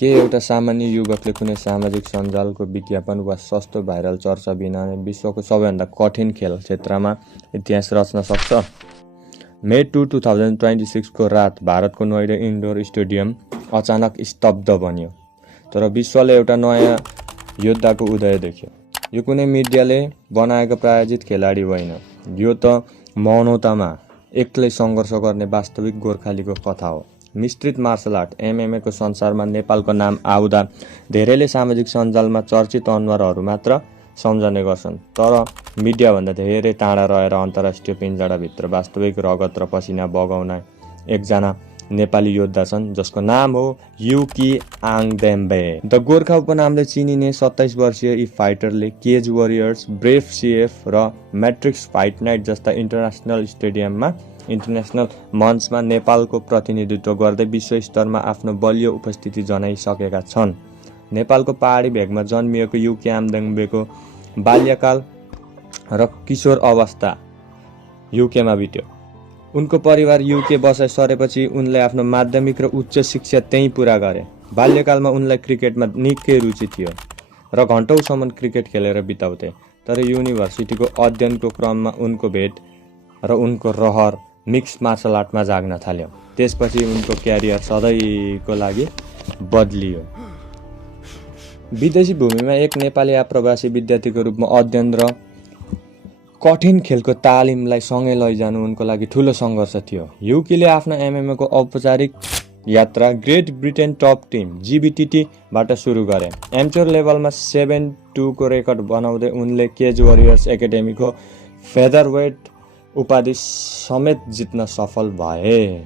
के एउटा सामान्य युवकले कुनै सामाजिक सञ्जालको विज्ञापन वा सस्तो भाइरल चर्चा बिना नै विश्वको सबैभन्दा कठिन खेल क्षेत्रमा इतिहास रच्न सक्छ? मे 2, 2026 को रात भारतको नोएडा इन्डोर स्टेडियम अचानक स्तब्ध बन्यो। तर विश्वले एउटा नयाँ योद्धाको उदय देख्यो। यो कुनै मिडियाले बनाएको प्रायोजित खेलाडी होइन। यो त मानवतामा एक्लै सङ्घर्ष गर्ने वास्तविक गोर्खालीको कथा हो। मिश्रित मार्शल आर्ट MMA को संसारमा नेपालको नाम आउँदा धेरैले सामाजिक सञ्जालमा चर्चित अनुहारहरू मात्र सम्झने गर्छन्। तर मिडियाभन्दा धेरै टाढा रहेर अन्तर्राष्ट्रिय पिञ्जडाभित्र वास्तविक रगत र पसिना बगाउन एकजना नेपाली योद्धा छन् जसको नाम हो युकी आङदेम्बे। द गोर्खा उपनामले चिनिने 27 वर्षीय यी फाइटरले केज वरियर्स, ब्रेभ CF र म्याट्रिक्स फाइट नाइट जस्ता इन्टरनेसनल मञ्चमा नेपालको प्रतिनिधित्व गर्दै विश्व स्तरमा आफ्नो बलियो उपस्थिति जनाइसकेका छन्। नेपालको पहाडी भेगमा जन्मिएको युकी आङदेम्बेको बाल्यकाल र किशोर अवस्था युकेमा बित्यो। उनको परिवार युके बसाइ सरेपछि उनले आफ्नो माध्यमिक र उच्च शिक्षा त्यहीँ पुरा गरे। बाल्यकालमा उनलाई क्रिकेटमा निकै रुचि थियो र घण्टौँसम्म क्रिकेट खेलेर बिताउँथे। तर युनिभर्सिटीको अध्ययनको क्रममा उनको भेट र उनको रहर मिक्स मार्शल आर्टमा जाग्न थाल्यो। त्यसपछि उनको क्यारियर सधैँको लागि बदलियो। विदेशी भूमिमा एक नेपाली आप्रवासी विद्यार्थीको रूपमा अध्ययन र कठिन खेलको तालिमलाई सँगै लैजानु उनको लागि ठूलो सङ्घर्ष थियो। युकीले आफ्नो MMA को औपचारिक यात्रा ग्रेट ब्रिटेन टप टिम GBTT बाट सुरु गरे। एमेच्योर लेभलमा 7-2 को रेकर्ड बनाउँदै उनले केज वरियर्स एकाडेमीको फेदरवेट उपाधि समेत जित्न सफल भए।